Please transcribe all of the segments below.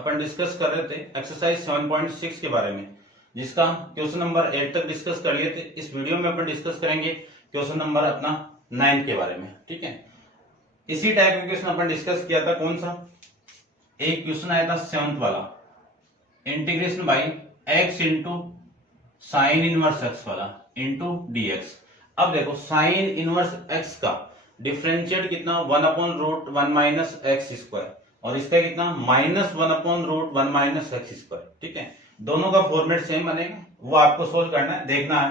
अपन discuss कर रहे थे एक्सरसाइज 7.6 के बारे में, जिसका क्वेश्चन नंबर 8 तक डिस्कस कर लिए थे। इस वीडियो में अपन डिस्कस करेंगे क्वेश्चन नंबर अपना 9 के बारे में। ठीक है, इसी टाइप का क्वेश्चन अपन डिस्कस किया था। कौन सा? एक क्वेश्चन आया था 7th वाला, integration by x into sign inverse x वाला इंटू dx। अब देखो साइन इनवर्स x का डिफरेंशिएट कितना 1/√1 माइनस एक्स स्क्वायर और इसका कितना -1/√1 माइनस एक्स स्क्वायर। ठीक है, दोनों का फॉर्मेट सेम बनेगा, वो आपको सोल्व करना है, देखना है।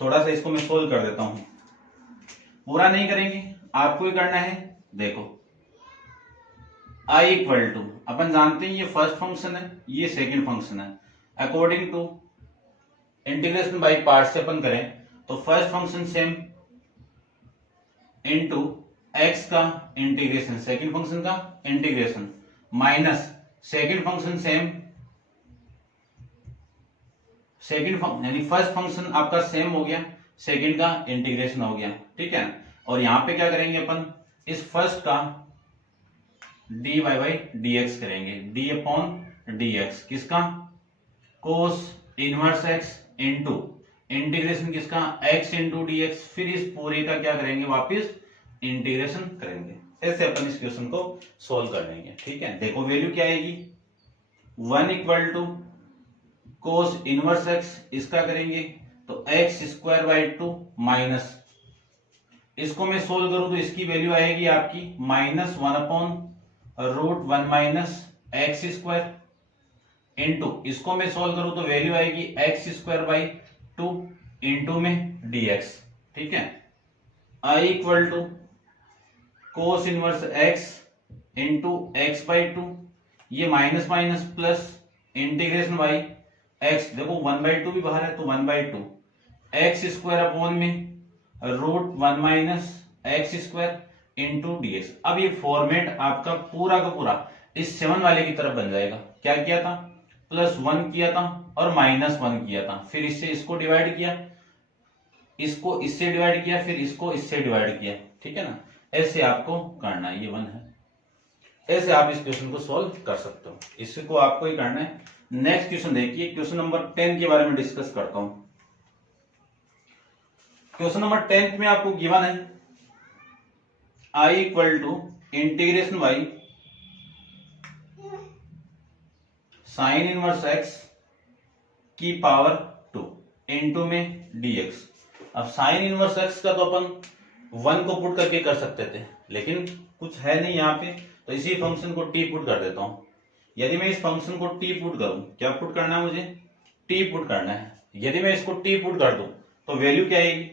थोड़ा सा इसको मैं सोल्व कर देता हूं, पूरा नहीं करेंगे, आपको ही करना है। देखो i इक्वल टू, अपन जानते हैं ये फर्स्ट फंक्शन है, ये सेकंड फंक्शन है। According to integration by part से अपन करें तो first function same into x का इंटीग्रेशन, सेकंड फंक्शन का integration, minus second function same, second function यानी फर्स्ट फंक्शन आपका सेम हो गया, सेकंड का इंटीग्रेशन हो गया। ठीक है, और यहां पे क्या करेंगे अपन, इस फर्स्ट का dy बाई dx करेंगे, d अपॉन dx किसका, कोस इनवर्स x इंटू इंटीग्रेशन किसका, x इंटू dx, फिर इस पूरे का क्या करेंगे, वापस इंटीग्रेशन करेंगे। ऐसे अपन इस क्वेश्चन को सोल्व कर लेंगे। ठीक है, देखो वैल्यू क्या आएगी, 1 equal to cos inverse x, इसका करेंगे तो x स्क्वायर बाई 2 माइनस, इसको मैं सोल्व करूं तो इसकी वैल्यू आएगी आपकी -1/√1 माइनस एक्स स्क्वायर इंटू, इसको मैं सोल्व करूं तो वैल्यू आएगी x स्क्वायर बाई 2 इंटू में dx। ठीक है, i equal to cos inverse x into x by 2, ये minus minus plus integration by x, देखो 1/2 भी बाहर है तो 1/2 एक्स स्क्वायर अपॉन में √1 minus x square into dx। अब ये फॉर्मेट आपका पूरा का पूरा इस 7 वाले की तरफ बन जाएगा। क्या किया था, +1 किया था और -1 किया था, फिर इससे इसको डिवाइड किया, इसको इससे डिवाइड किया, फिर इसको इससे डिवाइड किया। ठीक है ना, ऐसे आपको करना है, ये 1 है। ऐसे आप इस क्वेश्चन को सोल्व कर सकते हो, इसको आपको ही करना है। नेक्स्ट क्वेश्चन देखिए, क्वेश्चन नंबर 10 के बारे में डिस्कस करता हूं। क्वेश्चन नंबर 10 में आपको गिवन है i equal to integration by sine inverse x की पावर 2 इंटू में dx। अब साइन इनवर्स x का तो अपन 1 को पुट करके कर सकते थे, लेकिन कुछ है नहीं यहाँ पे, तो इसी फंक्शन को t पुट कर देता हूं। यदि मैं इस फंक्शन को t पुट करूं, क्या पुट करना है मुझे, t पुट करना है। यदि मैं इसको t पुट कर दूं तो वैल्यू क्या आएगी,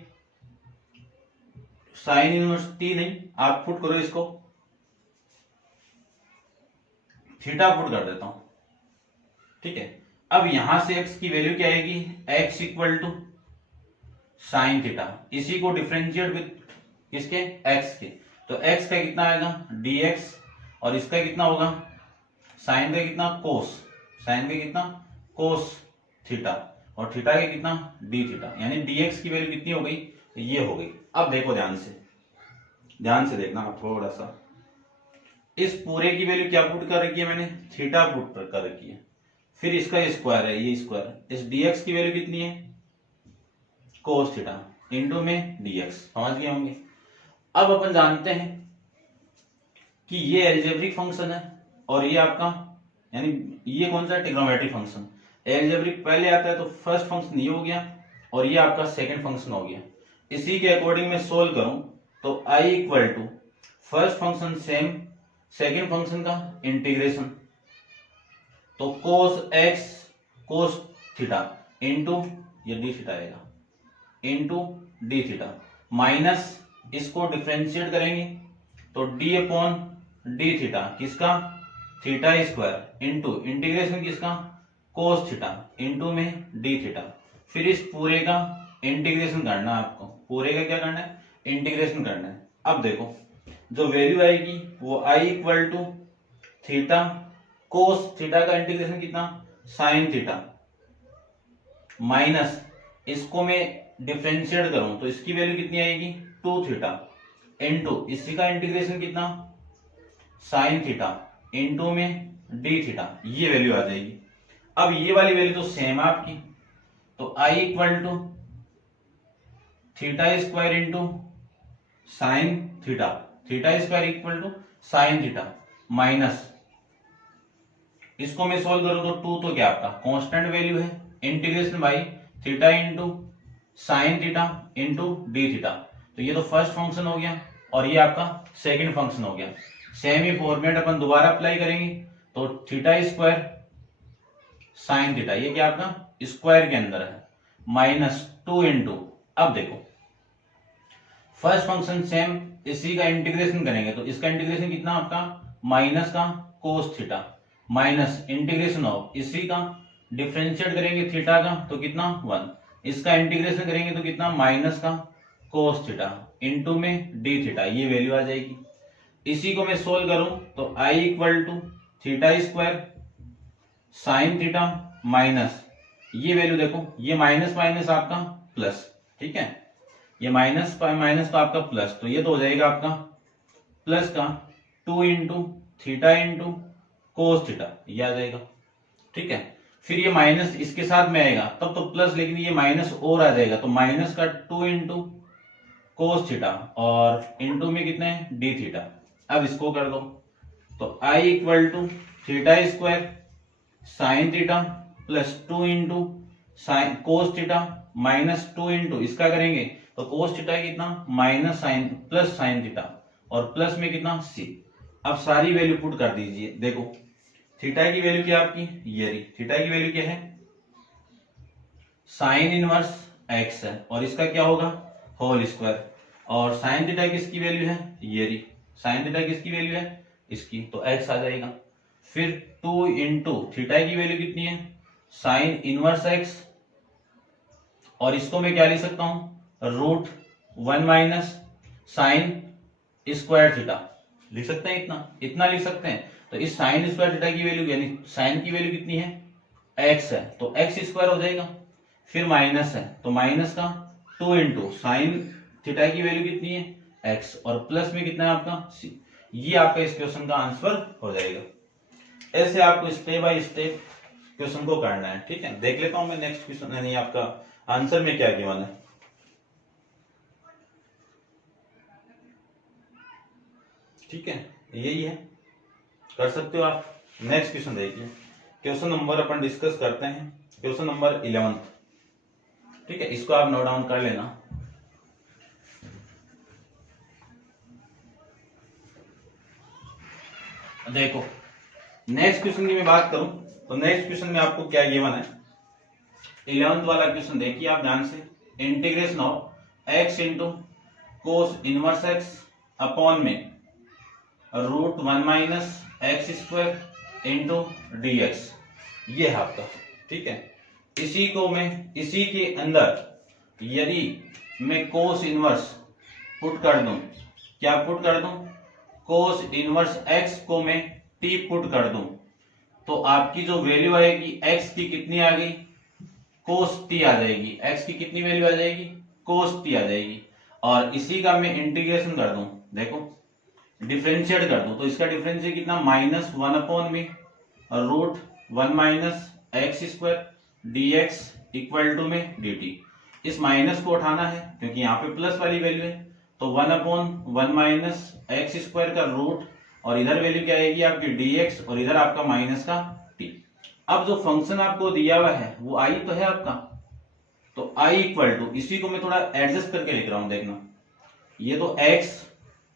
साइन इनवर्स t नहीं, आप पुट करो इसको, थीटा पुट कर देता हूं। ठीक है, अब यहां से x की वैल्यू क्या आएगी, x equal to sine theta, इसी को डिफरेंशिएट विद किसके, x के, तो x का कितना आएगा dx और इसका कितना होगा, साइन का कितना कोस, साइन का कितना कोस थीटा और थीटा का कितना d थीटा, यानी dx की वैल्यू कितनी हो गई, ये हो गई। अब देखो ध्यान से देखना आप थोड़ा सा, इस पूरे की वैल्यू क्या पुट कर रखी है मैंने, थीटा पुट कर रखी है, फिर इसका स्क्वायर है, ये स्क्वायर, इस dx की वैल्यू कितनी है, कोस थीटा इंटू में dx। समझ गए होंगे। अब अपन जानते हैं कि ये एल्जेब्रिक फंक्शन है और ये आपका यानी ये कौन सा, ट्रिग्नोमेट्रिक फंक्शन। एल्जेब्रिक पहले आता है तो फर्स्ट फंक्शन ये हो गया और ये आपका सेकंड फंक्शन हो गया। इसी के अकॉर्डिंग मैं सोल्व करूं तो i equal to first function same, second function का इंटीग्रेशन, तो cos x cos theta into ये d थीटा आएगा इंटू d थीटा, माइनस इसको डिफरेंशिएट करेंगे तो d अपॉन d थीटा किसका, थीटा स्क्वायर इंटू इंटीग्रेशन किसका, कोस थीटा इंटू में d थीटा, फिर इस पूरे का इंटीग्रेशन करना है आपको, पूरे का क्या करना है, इंटीग्रेशन करना है। अब देखो जो वैल्यू आएगी वो i equal to theta cos theta का इंटीग्रेशन कितना, साइन थीटा, माइनस इसको मैं डिफरेंशिएट करूं तो इसकी वैल्यू कितनी आएगी, 2 थीटा इंटू इसी का इंटीग्रेशन कितना, साइन थीटा इंटू में डी थीटा, ये वैल्यू आ जाएगी। अब ये वाली वैल्यू तो सेम है आपकी, तो I equal to theta square into sine theta, theta square equal to sine theta minus, इसको मैं सोल्व करूं तो 2 तो क्या आपका कांस्टेंट वैल्यू है, integration by theta into sine theta into d theta, तो ये तो फर्स्ट फंक्शन हो गया और ये आपका सेकंड फंक्शन हो गया। सेम ही फॉर्मेट अपन दोबारा अप्लाई करेंगे, तो थीटा स्क्वायर साइन थीटा, ये क्या आपका स्क्वायर के अंदर है, माइनस 2 इंटू, अब देखो फर्स्ट फंक्शन सेम, इसी का इंटीग्रेशन करेंगे तो इसका इंटीग्रेशन कितना आपका माइनस का cos theta minus integration of इसी का डिफरेंशिएट करेंगे थीटा का तो कितना 1, इसका इंटीग्रेशन करेंगे तो कितना माइनस का कोस थीटा इंटू में डी थीटा, ये वैल्यू आ जाएगी। इसी को मैं सोल्व करूं तो I equal to theta square sine theta minus, ये वैल्यू देखो ये माइनस माइनस आपका प्लस, ठीक है, ये माइनस माइनस तो आपका प्लस, तो ये तो हो जाएगा आपका प्लस का 2 into theta into cos theta, ये आ जाएगा, ठीक है। फिर ये माइनस इसके साथ में आएगा तब तो प्लस, लेकिन ये माइनस और आ जाएगा तो माइनस का 2 इंटू कोस थीटा और इंटू में कितने डी थीटा। अब इसको कर दो तो I equal to theta square sine theta plus 2 into sine cos theta minus 2 into इसका करेंगे तो कोस थीटा कितना minus sine plus sine theta और प्लस में कितना सी। अब सारी वैल्यू पुट कर दीजिए, देखो थीटा की वैल्यू क्या आपकी, ये रही थीटा की वैल्यू क्या है साइन इनवर्स एक्स है और इसका क्या होगा होल स्क्वायर, और साइन थीटा किसकी वैल्यू है, ये रही साइन थीटा किसकी वैल्यू है इसकी, तो एक्स आ जाएगा। फिर 2 इंटू थीटा की वैल्यू कितनी है साइन इनवर्स एक्स, और इसको मैं क्या लिख सकता हूं root 1 minus sine square theta, लिख सकते हैं इतना इतना लिख सकते हैं। तो इस साइन स्क्वायर थीटा की वैल्यू यानी साइन की वैल्यू कितनी है एक्स है तो एक्स स्क्वायर हो जाएगा, फिर माइनस है तो माइनस का 2 इंटू साइन थीटा की वैल्यू कितनी है एक्स और प्लस में कितना है आपका सी, ये आपका इस क्वेश्चन का आंसर हो जाएगा। ऐसे आपको स्टेप बाय स्टेप क्वेश्चन को करना है, ठीक है। देख लेता हूं मैं नेक्स्ट क्वेश्चन यानी आपका आंसर में क्या गिवन है। ठीक है, यही है, कर सकते हो आप। नेक्स्ट क्वेश्चन देखिए, क्वेश्चन नंबर अपन डिस्कस करते हैं, क्वेश्चन नंबर 11। ठीक है, इसको आप नोट डाउन कर लेना। देखो नेक्स्ट क्वेश्चन की मैं बात करूं तो नेक्स्ट क्वेश्चन में आपको क्या गिवन है, 11th वाला क्वेश्चन देखिए आप ध्यान से, integration of x into cos inverse x upon में root 1 minus x square into d x, ये है आपका। ठीक है, इसी को मैं इसी के अंदर यदि मैं कोस इनवर्स पुट कर दूं, क्या पुट कर दूं, कोस इनवर्स एक्स को मैं टी पुट कर दूं तो आपकी जो वैल्यू आएगी एक्स की कितनी आ गई कोस टी आ जाएगी, एक्स की कितनी वैल्यू आ जाएगी कोस टी आ जाएगी। और इसी का मैं इंटीग्रेशन कर दूं, देखो डिफरेंशिएट कर दूं तो इसका डिफरेंशिएट कितना -1 अपॉन में root 1 minus x square d x equal to में डी टी। इस माइनस को उठाना है क्योंकि यहाँ पे प्लस वाली वैल्यू है, तो 1 अपॉन 1 माइनस एक्स स्क्वायर का रूट और इधर वैल्यू क्या आएगी आपकी dx और इधर आपका माइनस का t। अब जो फंक्शन आपको दिया हुआ है वो i तो है आपका, तो i इक्वल टू, इसी को मैं थोड़ा एडजस्ट करके लिख रहा हूं, देखना ये तो x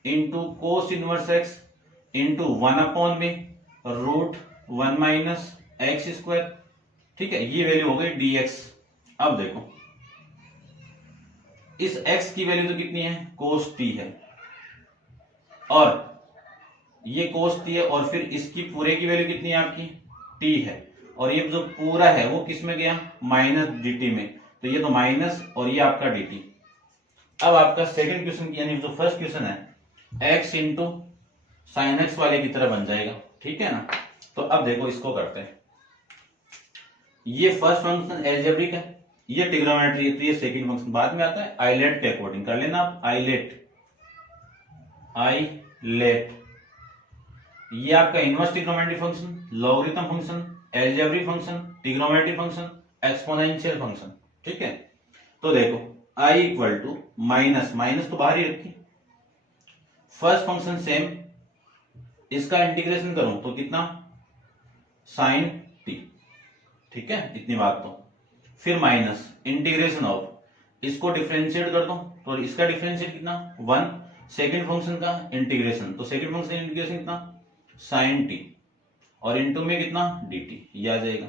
into cos inverse x into 1 upon में रूट 1 माइनस एक्स स्क्वायर। ठीक है, ये वैल्यू हो गई dx। अब देखो इस x की वैल्यू तो कितनी है कोस t है और ये कोस टी है और फिर इसकी पूरे की वैल्यू कितनी है आपकी टी है और ये जो पूरा है वो किस में गया माइनस dt में, तो ये तो माइनस और ये आपका dt। अब आपका सेकंड क्वेश्चन यानी जो फर्स्ट क्वेश्चन है x इंटू साइन एक्स वाले की तरह बन जाएगा। ठीक है ना, तो अब देखो इसको करते हैं। ये फर्स्ट फंक्शन एल्जेब्रिक है, ये ट्रिग्नोमेट्री है, तो ये सेकंड फंक्शन बाद में आता है। आइलेट के अकॉर्डिंग कर लेना आप, आइलेट ये आपका inverse trigonometric function, logarithm function, algebraic function, trigonometric function, exponential function. ठीक है, तो देखो i equal to minus, minus तो बाहर ही रखी, फर्स्ट फंक्शन सेम, इसका इंटीग्रेशन करूं तो कितना, साइन टी। ठीक है, इतनी बात तो। फिर माइनस इंटीग्रेशन ऑफ, इसको डिफरेंशिएट कर दो तो इसका डिफरेंशिएट कितना, 1, सेकेंड फंक्शन का इंटीग्रेशन, तो सेकेंड फंक्शन इंटीग्रेशन कितना, साइन टी, और इनटू में कितना, dt, ये आ जाएगा।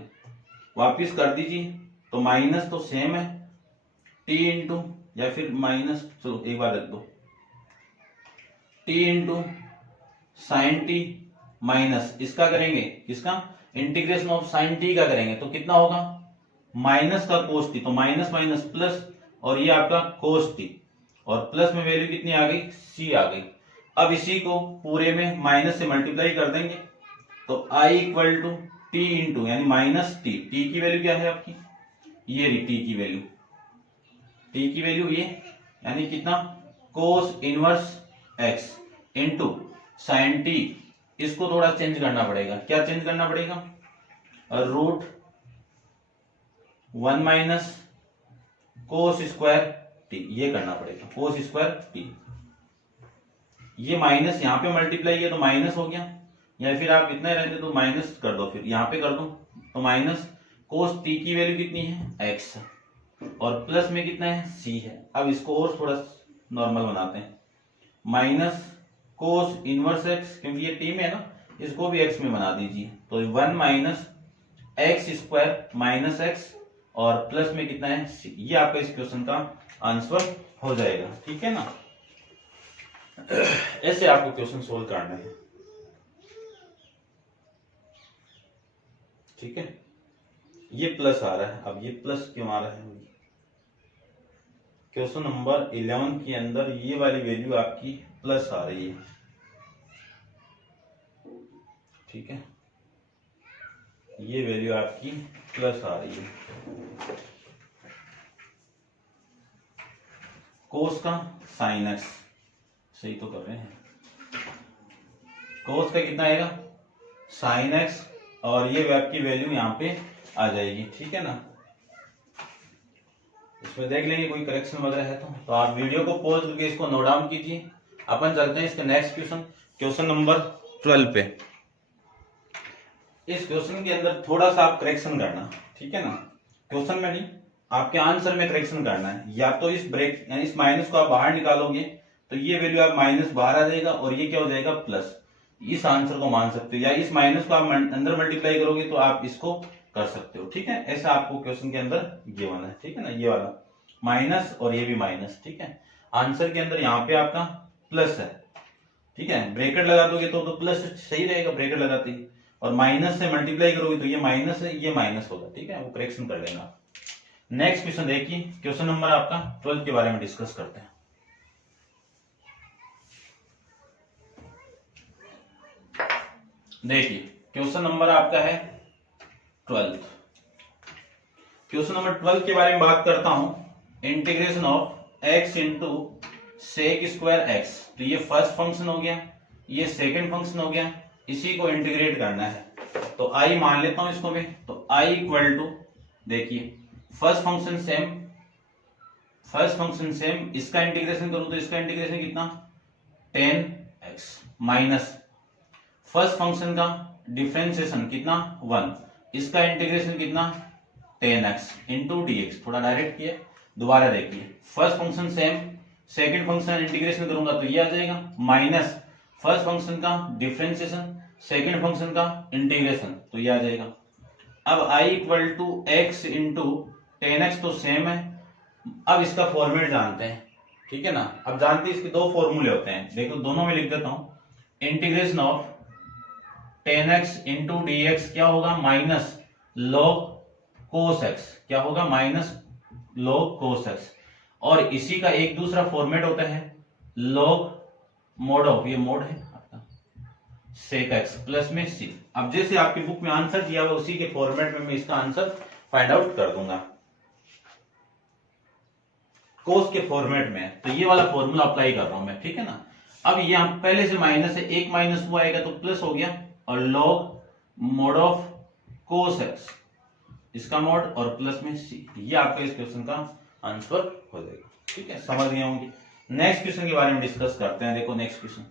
वापिस कर दीजिए तो माइनस तो सेम है, t इंटू, या फिर माइनस, चलो एक बार रख दो, t into sine T minus इसका करेंगे, किसका, इंटीग्रेशन ऑफ साइन टी का करेंगे तो कितना होगा, माइनस का कोस टी, तो माइनस माइनस प्लस, और ये आपका कोस टी, और प्लस में वैल्यू कितनी आ गई, सी आ गई। अब इसी को पूरे में माइनस से मल्टीप्लाई कर देंगे तो i equal to t into, यानी माइनस टी, टी की वैल्यू क्या है आपकी, ये रही टी की वैल्यू, टी की वैल्यू ये, यानी कितना, cos inverse x into sine t, इसको थोड़ा चेंज करना पड़ेगा, क्या चेंज करना पड़ेगा, root 1 minus cos square t, ये करना पड़ेगा, कोस स्क्वायर टी, ये माइनस यहाँ पे मल्टीप्लाई किया तो माइनस हो गया, या फिर आप इतना ही रहते तो माइनस कर दो, फिर यहाँ पे कर दो तो माइनस कोस टी की वैल्यू कितनी है, एक्स, और प्लस में कितना है, सी है। अब इसको और थोड़ा नॉर्मल बनाते हैं, माइनस कोस इनवर्स एक्स, क्योंकि ये टी में है ना, इसको भी एक्स में बना दीजिए, तो 1 minus x square minus x, और प्लस में कितना है, सी। ये आपका इस क्वेश्चन का आंसर हो जाएगा। ठीक है ना, ऐसे आपको क्वेश्चन सोल्व करना है। ठीक है, ये प्लस आ रहा है, अब ये प्लस क्यों आ रहा है, क्वेश्चन नंबर 11 के अंदर ये वाली वैल्यू आपकी प्लस आ रही है। ठीक है, ये वैल्यू आपकी प्लस आ रही है, कोस का साइन एक्स, सही तो कर रहे हैं, कोस का कितना आएगा, साइन एक्स, और ये आपकी वैल्यू यहाँ पे आ जाएगी। ठीक है ना, इसमें देख लेंगे कोई करेक्शन वगैरह है तो आप वीडियो को पॉज करके इसको नोट डाउन कीजिए। अपन चलते हैं इसके नेक्स्ट क्वेश्चन, क्वेश्चन नंबर 12 पे। इस क्वेश्चन के अंदर थोड़ा सा आप करेक्शन करना, ठीक है ना, क्वेश्चन में नहीं, आपके आंसर में करेक्शन करना है। या तो इस ब्रेक यानी इस माइनस को आप बाहर निकालोगे तो ये वैल्यू आप माइनस बाहर आ जाएगा और ये क्या हो जाएगा प्लस, इस आंसर को मान सकते हो, या इस माइनस को आप अंदर मल्टीप्लाई करोगे तो आप इसको कर सकते हो। ठीक है, ऐसा आपको क्वेश्चन के अंदर गिवन है। ठीक है ना, ये वाला माइनस और ये भी माइनस। ठीक है, आंसर के अंदर यहाँ पे आपका प्लस है। ठीक है, ब्रैकेट लगा दोगे तो प्लस सही रहेगा ब्रैकेट लगाते ही, और माइनस से मल्टीप्लाई करोगे तो ये माइनस है ये माइनस होगा। ठीक है, वो करेक्शन कर लेना। नेक्स्ट क्वेश्चन देखिए, क्वेश्चन नंबर आपका 12 के बारे में डिस्कस करते हैं। देखिए क्वेश्चन नंबर आपका है 12। क्वेश्चन नंबर 12 के बारे में बात करता हूं, integration of x into sec square x. तो ये फर्स्ट फंक्शन हो गया, ये सेकंड फंक्शन हो गया, इसी को इंटीग्रेट करना है। तो i मान लेता हूं इसको मैं, तो i इक्वल टू, देखिए फर्स्ट फंक्शन सेम, इसका इंटीग्रेशन करूं तो इसका इंटीग्रेशन कितना 10x माइनस फर्स्ट फंक्शन का डिफरेंशिएशन कितना 1, इसका इंटीग्रेशन कितना 10x इंटू dx। थोड़ा डायरेक्ट किया, दोबारा देखिए, first function same, second function integration करूंगा तो ये आ जाएगा माइनस फर्स्ट फंक्शन का डिफरेंशिएशन, सेकंड फंक्शन का इंटीग्रेशन, तो ये आ जाएगा। अब i equal to x into 10x तो सेम है। अब इसका फॉर्मेट जानते हैं, ठीक है ना। अब जानते हैं इसके दो फॉर्मूले होते हैं, देखो दोनों में लिख देता हूं। Integration of 10x into dx क्या होगा माइनस log cos x, क्या होगा माइनस log cos x। और इसी का एक दूसरा फॉर्मेट होता है log मोड ऑफ, ये मोड है आपका sec x प्लस में c। अब जैसे आपकी बुक में आंसर दिया हुआ उसी के फॉर्मेट में मैं इसका आंसर फाइंड आउट कर दूंगा कोस के फॉर्मेट में। तो ये वाला फॉर्मूला अप्लाई कर रहा हूं मैं, ठीक है ना। अब यहाँ पहले से माइनस है, एक माइनस हुआ आएगा तो प्लस हो गया, और log mod of cos x, इसका मोड और प्लस में c, ये आपका इस क्वेश्चन का आंसर हो जाएगा। ठीक है, समझ गए होंगे। नेक्स्ट क्वेश्चन के बारे में डिस्कस करते हैं। देखो नेक्स्ट क्वेश्चन,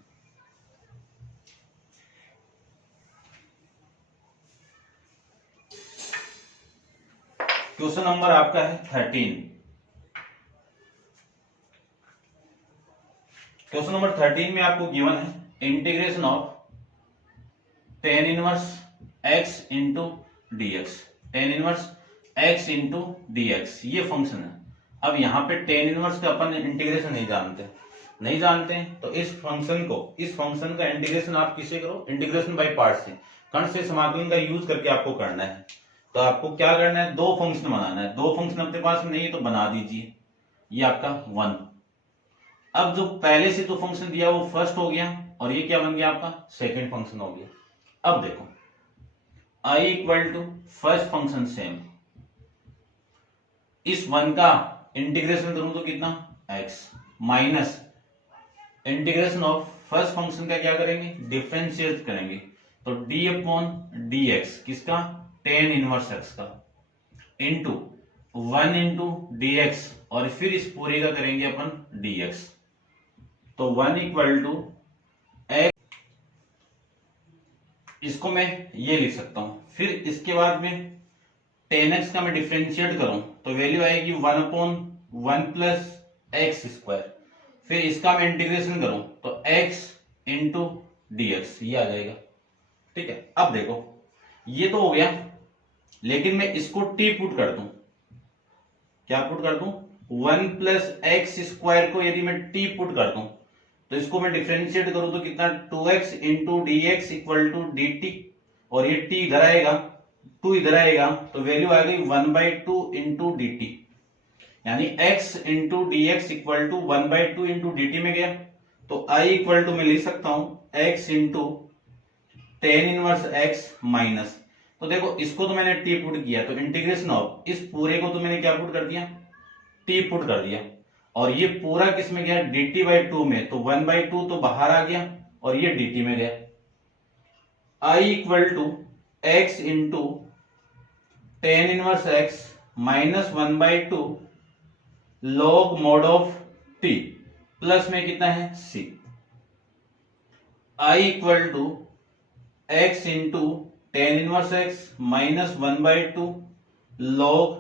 क्वेश्चन नंबर आपका है 13। क्वेश्चन नंबर 13 में आपको गिवन है integration of tan inverse x into dx, tan inverse x into dx, ये फंक्शन है। अब यहाँ पे tan इनवर्स का अपन इंटीग्रेशन नहीं जानते तो इस फंक्शन का इंटीग्रेशन आप किससे करो, इंटीग्रेशन बाय पार्ट से, कर्ण से समाकलन का यूज करके आपको करना है। तो आपको क्या करना है, दो फंक्शन बनाना है। दो फंक्शन अपने पास नहीं है तो बना दीजिए, ये आपका 1। अब जो पहले से जो फंक्शन दिया वो फर्स्ट हो गया, और ये क्या बन गया आपका सेकंड फंक्शन हो गया। अब देखो i equal to first function same, इस 1 का इंटीग्रेशन करूं तो कितना x, माइनस इंटीग्रेशन ऑफ फर्स्ट फंक्शन का क्या करेंगे, डिफरेंशिएट करेंगे, तो d अपॉन dx किसका, tan इनवर्स x का, इंटू 1 इंटू dx, और फिर इस पूरे का करेंगे अपन dx, तो 1 इक्वल टू x, इसको मैं ये लिख सकता हूं। फिर इसके बाद में tan x का मैं डिफरेंशिएट करूं तो वैल्यू आएगी 1 अपॉन 1 प्लस एक्स स्क्वायर, फिर इसका मैं इंटीग्रेशन करूं तो x इंटू dx, ये आ जाएगा। ठीक है, अब देखो ये तो हो गया, लेकिन मैं इसको t पुट कर दूं, क्या पुट कर दूं, 1 प्लस एक्स स्क्वायर को यदि मैं t पुट कर दूं तो इसको मैं डिफरेंशिएट करूं तो कितना, 2x into d x equal to d t, और ये t इधर आएगा, 2 इधर आएगा, तो वैल्यू आ गई 1/2 इंटू डी टी, यानी x into d x equal to 1/2 into d t में गया। तो i इक्वल टू मैं लिख सकता हूं x into tan inverse x minus, तो देखो इसको तो मैंने t पुट किया, तो इंटीग्रेशन ऑफ इस पूरे को तो मैंने क्या पुट कर दिया, t पुट कर दिया, और ये पूरा किस में गया, dt/2 में, तो 1/2 तो बाहर आ गया और ये dt में गया। i equal to x into tan inverse x minus 1/2 log mod of t, plus में कितना है c, i equal to x into tan inverse x minus 1/2 log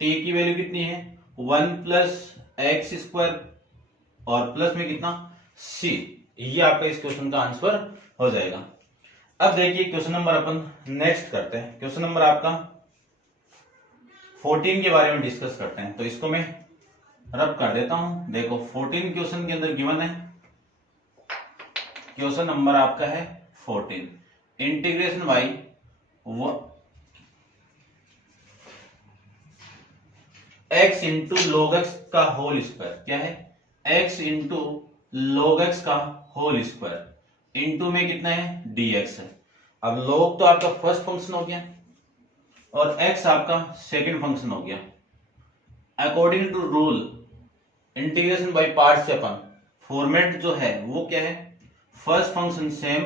t की वैल्यू कितनी है 1 प्लस एक्स स्क्वायर, और plus में कितना c, ये आपका इस क्वेश्चन का आंसर हो जाएगा। अब देखिए क्वेश्चन नंबर अपन नेक्स्ट करते हैं। क्वेश्चन नंबर आपका 14 के बारे में डिस्कस करते हैं, तो इसको मैं रब कर देता हूं। देखो 14 क्वेश्चन के अंदर गिवन है, क्वेश्चन नंबर आपका है 14, integration by x into log x का होल स्क्वायर, क्या है x इंटू log x का होल स्क्वायर, इंटू में कितना है dx है। अब log तो आपका फर्स्ट फंक्शन हो गया और x आपका सेकंड फंक्शन हो गया। According to rule integration by parts से अपन फॉर्मेट जो है वो क्या है, फर्स्ट फंक्शन सेम,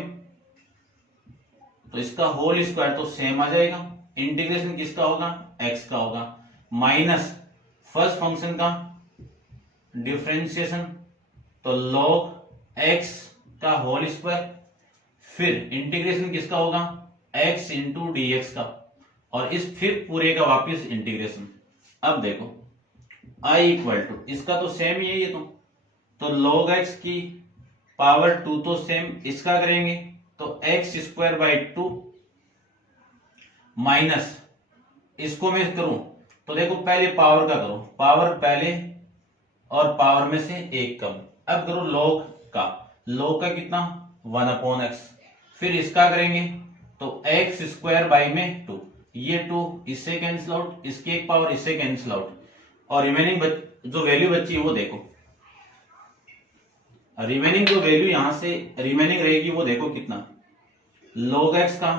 तो इसका होल स्क्वायर तो सेम आ जाएगा, इंटीग्रेशन किसका होगा, x का होगा, माइनस फर्स्ट फंक्शन का डिफरेंशिएशन, तो log x का होल स्क्वायर, फिर इंटीग्रेशन किसका होगा, x इंटू डी एक्स का, और इस फिर पूरे का वापस इंटीग्रेशन। अब देखो i इक्वल टू, इसका तो सेम ही है ये तो log x की पावर 2 तो सेम, इसका करेंगे तो x स्क्वायर बाई 2 माइनस, इसको मैं करूं तो देखो पहले पावर का करो, पावर पहले और पावर में से एक कम। अब करो log का कितना 1 अपॉन एक्स, फिर इसका करेंगे तो एक्स स्क्वायर बाई में 2, ये 2 इससे कैंसिल आउट, इसकी एक पावर इससे कैंसिल आउट, और रिमेनिंग जो वैल्यू बची वो देखो, रिमेनिंग जो वैल्यू यहां से रिमेनिंग रहेगी वो देखो कितना, log x का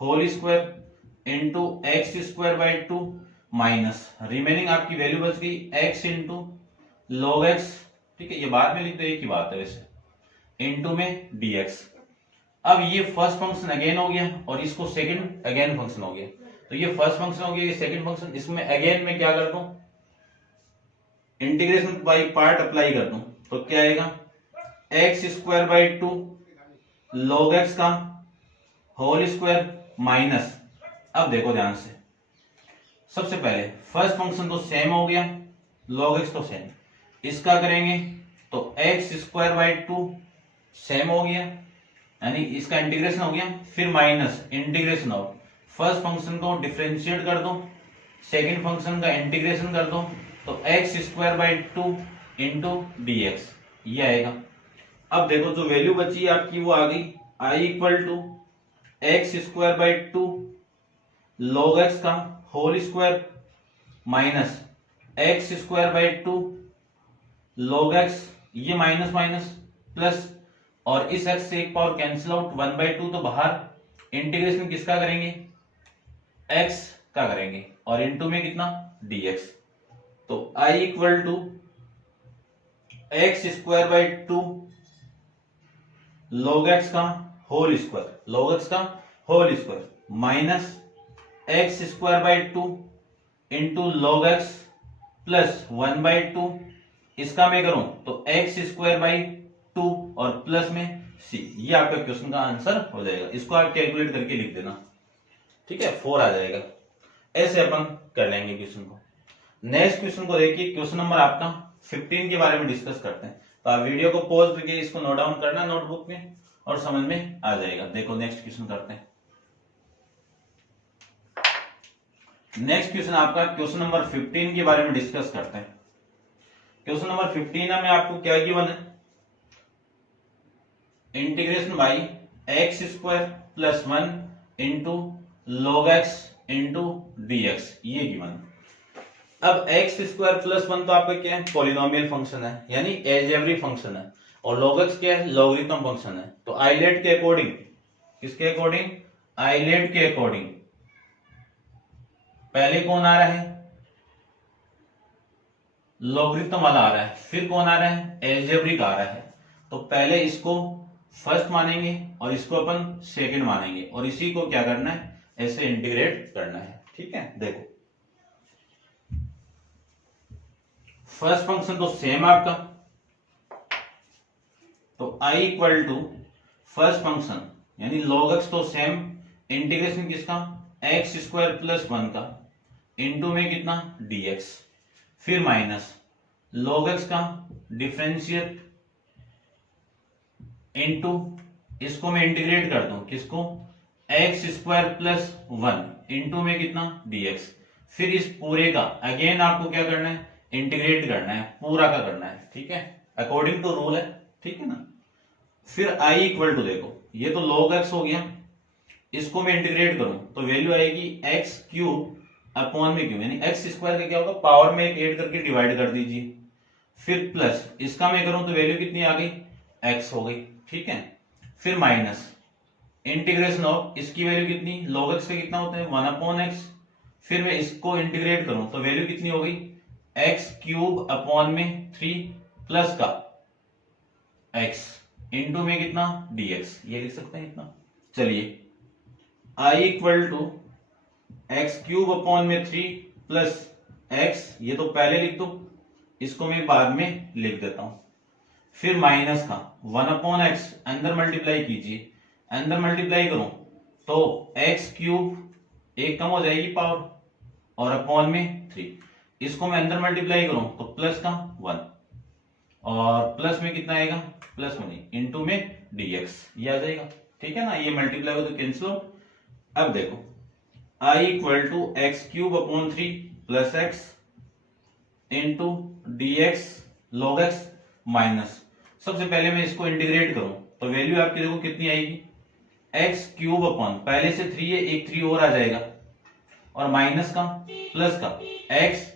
whole square into x square by 2 minus remaining आपकी वैल्यू बच गई x इंटू log x, ठीक है ये बाद में लिख दो, एक ही बात है वैसे, इनटू में dx। अब ये फर्स्ट फंक्शन अगेन हो गया और इसको सेकंड अगेन फंक्शन हो गया, तो ये फर्स्ट फंक्शन हो गया, ये सेकंड फंक्शन, इसमें अगेन में क्या कर दूं, इंटीग्रेशन बाई पार्ट अप्लाई कर दूं, तो क्या आएगा x square by two log x का होल स्क्वायर माइनस, अब देखो ध्यान से, सबसे पहले फर्स्ट फंक्शन तो सेम हो गया, log x तो सेम, इसका करेंगे तो x square by to same हो गया, यानी इसका इंटीग्रेशन हो गया, फिर minus integration of first function को डिफरेंशिएट कर दो, सेकंड फंक्शन का इंटीग्रेशन कर दो, तो x square by two into d x ये आएगा। अब देखो जो वैल्यू बची है आपकी वो आ गई, I equal to x square by two log x का whole square minus x square by two log x, ये माइनस माइनस प्लस, और इस एक्स से एक power cancel out, one by two तो बाहर, इंटीग्रेशन किसका करेंगे एक्स का करेंगे, और इनटू में कितना dx, तो i equal to x square by two log x का होल स्क्वायर, लॉग एक्स का whole square minus x square by two into log x plus one by two, इसका मैं करूं तो एक्स स्क्वायर बाई टू और plus में c, ये आपका क्वेश्चन का आंसर हो जाएगा। इसको आप कैलकुलेट करके लिख देना, ठीक है, 4 आ जाएगा। ऐसे अपन कर लेंगे क्वेश्चन को। नेक्स्ट क्वेश्चन को देखिए, क्वेश्चन नंबर आपका 15 के बारे में डिस्कस करते हैं, तो आप वीडियो को पॉज करके इसको नोट डाउन करना नोटबुक में और समझ में आ जाएगा। देखो नेक्स्ट क्वेश्चन करते हैं। नेक्स्ट क्वेश्चन आपका क्वेश्चन नंबर 15 के बारे में डिस्कस करते हैं। क्वेश्चन नंबर 15 में आपको क्या गिवन है, integration by x square plus one into log x into d x, ये गिवन। अब एक्स स्क्वायर प्लस वन तो आपका क्या है, पॉलिनोमियल फंक्शन है, यानी एलजेब्रिक फंक्शन है, और लॉग एक्स क्या है, लॉगरिथम फंक्शन है। तो आइलेट के अकॉर्डिंग, किसके अकॉर्डिंग, आइलेट के अकॉर्डिंग पहले कौन आ रहा है, लॉगरिथम वाला आ रहा है, फिर कौन आ रहा है, एलजेब्रिक आ रहा है। तो पहले इसको फर्स्ट मानेंगे और इसको अपन सेकंड मानेंगे, और इसी को क्या करना है, ऐसे इंटीग्रेट करना है, ठीक है। देखो फर्स्ट फंक्शन तो सेम आपका, तो i equal to first function यानी log x तो सेम, इंटीग्रेशन किसका, एक्स स्क्वायर प्लस वन का इंटू में कितना dx, फिर माइनस log x का डिफरेंशिएट इंटू, इसको मैं इंटीग्रेट कर दूं, किसको, x square plus one into में कितना dx, फिर इस पूरे का अगेन आपको क्या करना है, इंटीग्रेट करना है, पूरा का करना है, ठीक है, अकॉर्डिंग टू रूल है, ठीक है ना। फिर i इक्वल टू, देखो ये तो log x हो गया, इसको मैं इंटीग्रेट करूं तो वैल्यू आएगी एक्स क्यूब अपॉन में क्यूब, यानी एक्स स्क्वायर का क्या होगा, पावर में एक ऐड करके डिवाइड कर दीजिए, फिर प्लस इसका मैं करूं तो वैल्यू कितनी आ गई, x हो गई, ठीक है। फिर माइनस इंटीग्रेशन ऑफ, इसकी वैल्यू कितनी, log x का कितना होता है, वन अपॉन एक्स, फिर मैं इसको इंटीग्रेट करूं तो वैल्यू कितनी हो गई, एक्स क्यूब अपॉन में थ्री प्लस का x इंटू में कितना dx, ये लिख सकते हैं इतना। चलिए i equal to x cube upon में थ्री प्लस x, ये तो पहले लिख दो, इसको मैं बाद में लिख देता हूं। फिर माइनस का वन अपॉन एक्स, अंदर मल्टीप्लाई कीजिए, अंदर मल्टीप्लाई करो तो एक्स क्यूब एक कम हो जाएगी पावर, और अपॉन में थ्री, इसको मैं अंदर मल्टीप्लाई करूं तो प्लस का वन, और प्लस में कितना आएगा, प्लस वन इंटू में dx, ये आ जाएगा, ठीक है ना। ये मल्टीप्लाई हो तो कैंसिल हो। अब देखो i equal to x cube upon three plus x into dx log x minus, सबसे पहले मैं इसको इंटीग्रेट करूं तो वैल्यू आपकी देखो कितनी आएगी, एक्स क्यूब अपॉन, पहले से थ्री है, एक थ्री और आ जाएगा, और माइनस का प्लस का x,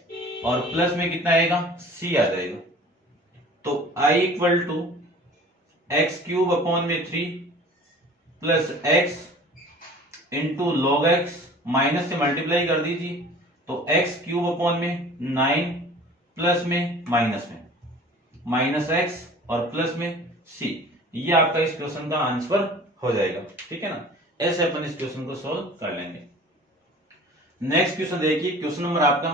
और प्लस में कितना आएगा, c आ जाएगा। तो i equal to x cube upon में three plus x into log x, minus से मल्टीप्लाई कर दीजिए तो एक्स क्यूब अपॉन में नाइन प्लस में माइनस एक्स और प्लस में c, ये आपका इस क्वेश्चन का आंसर हो जाएगा। ठीक है ना, ऐसे अपन इस क्वेश्चन को सोल्व कर लेंगे। नेक्स्ट क्वेश्चन देखिए, क्वेश्चन नंबर आपका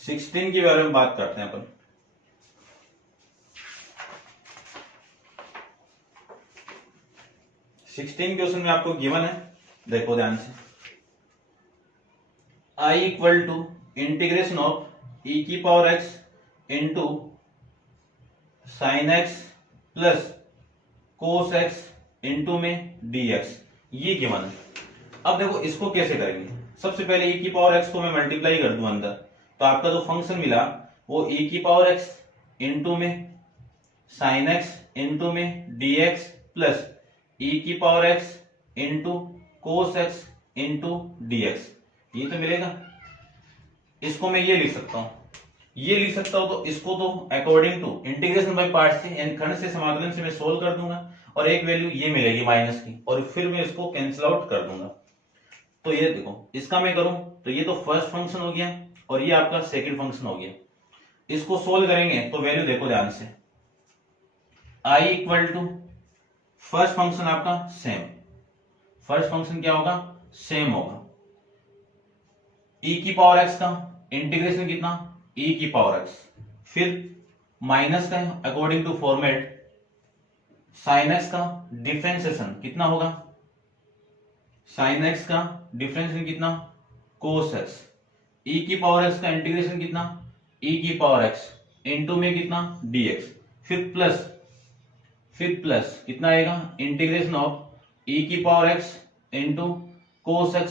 16 के बारे में बात करते हैं अपन। सिक्सटीन क्वेश्चन में आपको गिवन है, देखो ध्यान से, I equal to integration of e की power x into sine x plus cos x into में dx, ये गिवन है। अब देखो इसको कैसे करेंगे, सबसे पहले e की पावर x को मैं मल्टीप्लाई कर दूं अंदर, तो आपका जो फंक्शन मिला वो e की पावर x इंटू में साइन एक्स इंटू में dx प्लस e की power x into cos x into dx, ये तो मिलेगा। इसको मैं ये लिख सकता हूं, ये लिख सकता हूं, तो इसको तो according to integration by part से यानी खंड से समाकलन से मैं सोल्व कर दूंगा और एक वैल्यू ये मिलेगी माइनस की, और फिर मैं इसको कैंसिल आउट कर दूंगा। तो ये देखो इसका मैं करूं तो ये तो फर्स्ट फंक्शन हो गया और ये आपका सेकंड फंक्शन हो गया। इसको सोल्व करेंगे तो वैल्यू देखो ध्यान से, i equal to first function आपका सेम, फर्स्ट फंक्शन क्या होगा, सेम होगा। e की पावर x का इंटीग्रेशन कितना, e की पावर x, फिर माइनस का according to format sine x का डिफरेंशिएशन कितना होगा, साइन x का डिफरेंशिएशन कितना, कोस x, e की पावर x का इंटीग्रेशन कितना, e की पावर x इंटू में कितना dx, फिर प्लस कितना आएगा, इंटीग्रेशन ऑफ e की power x into cos x,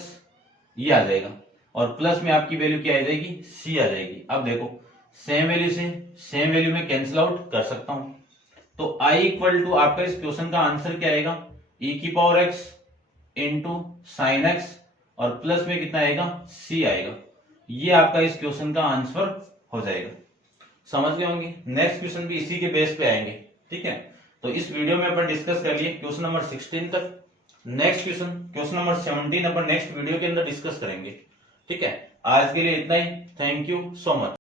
ये आ जाएगा, और प्लस में आपकी वैल्यू क्या आ जाएगी, c आ जाएगी। अब देखो सेम वैल्यू से सेम वैल्यू में कैंसिल आउट कर सकता हूं, तो i इक्वल टू आपका इस क्वेश्चन का आंसर क्या आएगा, e की power x into sine x और प्लस में कितना आएगा, c आएगा। ये आपका इस क्वेश्चन का आंसर हो जाएगा। समझ गए होंगे। नेक्स्ट क्वेश्चन भी इसी के बेस पे आएंगे। ठीक है, तो इस वीडियो में अपन डिस्कस कर लिए क्वेश्चन नंबर 16 तक। नेक्स्ट क्वेश्चन नंबर 17 अपन नेक्स्ट वीडियो के अंदर डिस्कस करेंगे। ठीक है, आज के लिए इतना ही। Thank you so much.